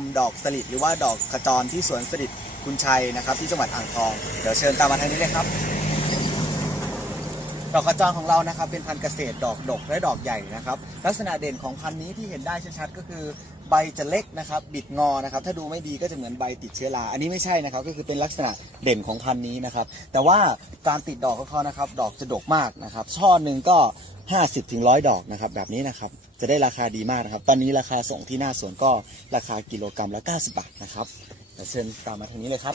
มดอกสลิดหรือว่าดอกขจรที่สวนสลิดคุณชัยนะครับ ที่จังหวัดอ่างทอง เดี๋ยวเชิญตามมาทางนี้เลยครับ ดอกขจรของเรานะครับ เป็นพันธุ์เกษตรดอกดกและดอกใหญ่นะครับ ลักษณะเด่นของพันธุ์นี้ที่เห็นได้ชัดๆก็คือ ใบจะเล็กนะครับ บิดงอนะครับ ถ้าดูไม่ดีก็จะเหมือนใบติดเชื้อรา อันนี้ไม่ใช่นะครับ ก็คือเป็นลักษณะเด่นของพันธุ์นี้นะครับ แต่ว่าการติดดอกของเขานะครับ ดอกจะดกมากนะครับ ช่อหนึ่งก็ 50ถึงร้อยดอกนะครับ แบบนี้นะครับ จะได้ราคาดีมากนะครับ ตอนนี้ราคาส่งที่หน้าสวนก็ราคากิโลกรัมละ 90 บาทนะครับเดี๋ยวเชิญตามมาทางนี้เลยครับ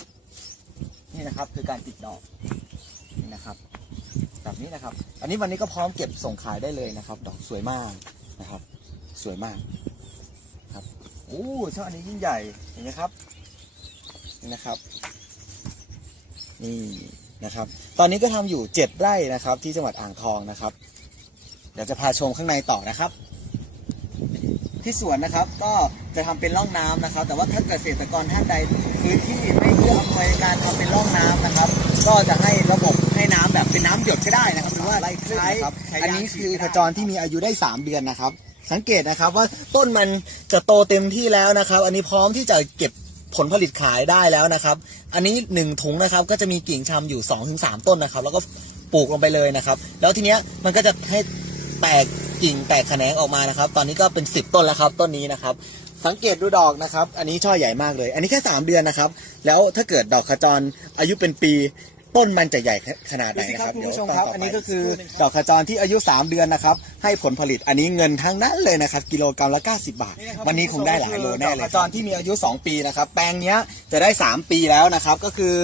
นี่นะครับคือการติดดอกนี่นะครับ แบบนี้นะครับ อันนี้วันนี้ก็พร้อมเก็บส่งขายได้เลยนะครับ ดอกสวยมากนะครับ สวยมาก อ้ช่ออันนี้ยิ่งใหญ่เห็นไหมครับนี่นะครับ นี่นะครับ ตอนนี้ก็ทำอยู่เจ็ดไร่นะครับ ที่จังหวัดอ่างทองนะครับ เดี๋ยวจะพาชมข้างในต่อนะครับ ที่สวนนะครับก็จะทำเป็นร่องน้ำนะครับ แต่ว่าถ้าเกษตรกรท่านใดพื้นที่ไม่เอื้ออำนวยการทำเป็นร่องน้ำนะครับ ก็จะให้ระบบให้น้ำแบบเป็นน้ำหยดก็ได้นะครับหรือว่าไล่คลื่นนะครับอันนี้คือขจรที่มีอายุได้ 3 เดือนนะครับ สังเกตนะครับว่าต้นมันจะโตเต็มที่แล้วนะครับ อันนี้พร้อมที่จะเก็บผลผลิตขายได้แล้วนะครับ อันนี้หนึ่งถุงนะครับก็จะมีกิ่งชำอยู่ 2-3 ต้นนะครับ แล้วก็ปลูกลงไปเลยนะครับ แล้วทีเนี้ยมันก็จะให้แตกกิ่งแตกแขนงออกมานะครับ ตอนนี้ก็เป็น 10 ต้นแล้วครับ ต้นนี้นะครับ สังเกตดูดอกนะครับ อันนี้ช่อใหญ่มากเลย อันนี้แค่ 3 เดือนนะครับ แล้วถ้าเกิดดอกขจรอายุเป็นปี ต้นมันจะใหญ่ขนาดไหนนะครับคุณผู้ชมครับอันนี้ก็คือดอกขจรที่อายุ 3 เดือนนะครับ ให้ผลผลิตอันนี้เงินทั้งนั้นเลยนะครับ กิโลกรัมละ 90 บาท วันนี้คงได้หลายโลแน่เลยดอกขจรที่มีอายุ 2 ปีนะครับ แปลงเนี้ยจะได้ 3 ปีแล้วนะครับ ก็คือ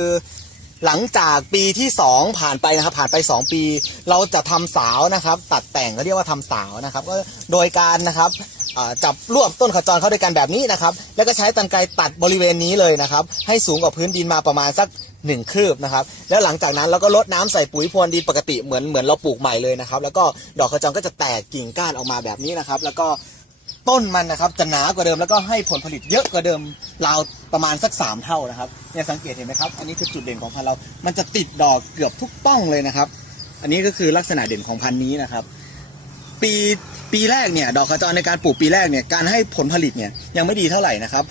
หลังจากปีที่ 2 ผ่านไปนะครับ ผ่านไป 2 ปี เราจะทำสาวนะครับ ตัดแต่งก็เรียกว่าทำสาวนะครับ ก็โดยการนะครับอ่าจับรวบต้นขจรเข้าด้วยกันแบบนี้นะครับ แล้วก็ใช้ตันไกรตัดบริเวณนี้เลยนะครับ ให้สูงกว่าพื้นดินมาประมาณสัก หนึ่งคืบนะครับ แล้วหลังจากนั้นเราก็ลดน้ำใส่ปุ๋ยพรวนดินปกติเหมือนเหมือนเราปลูกใหม่เลยนะครับ แล้วก็ดอกขจรก็จะแตกกิ่งก้านออกมาแบบนี้นะครับ แล้วก็ต้นมันนะครับจะหนากว่าเดิมแล้วก็ให้ผลผลิตเยอะกว่าเดิมราวประมาณสัก 3 เท่านะครับเนี่ยสังเกตเห็นไหมครับอันนี้คือจุดเด่นของพันธุ์เรา มันจะติดดอกเกือบทุกต้องเลยนะครับ อันนี้ก็คือลักษณะเด่นของพันธุ์นี้นะครับ ปีปีแรกเนี่ยดอกขจรในการปลูกปีแรกเนี่ยการให้ผลผลิตเนี่ยยังไม่ดีเท่าไหร่นะครับ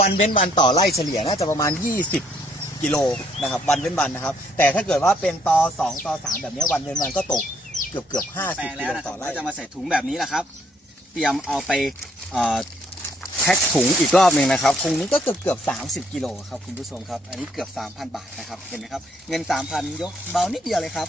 วันเว้นวันต่อไร่เฉลี่ยน่าจะประมาณ 20 กิโลนะครับวันเว้นวันนะครับ แต่ถ้าเกิดว่าเป็นตอ2ตอ3แบบเนี้ยวันเว้นวันก็ตกเกือบเกือบ50กิโลต่อไร่จะมาใส่ถุงแบบนี้แหละครับ เตรียมเอาไปเอ่อแพ็คถุงอีกรอบหนึ่งนะครับถุงนี้ก็เกือบเกือบ30กิโลครับคุณผู้ชมครับ อันนี้เกือบ3,000บาทนะครับ เห็นไหมครับ เงิน3,000ยกเบานิดเดียวเลยครับ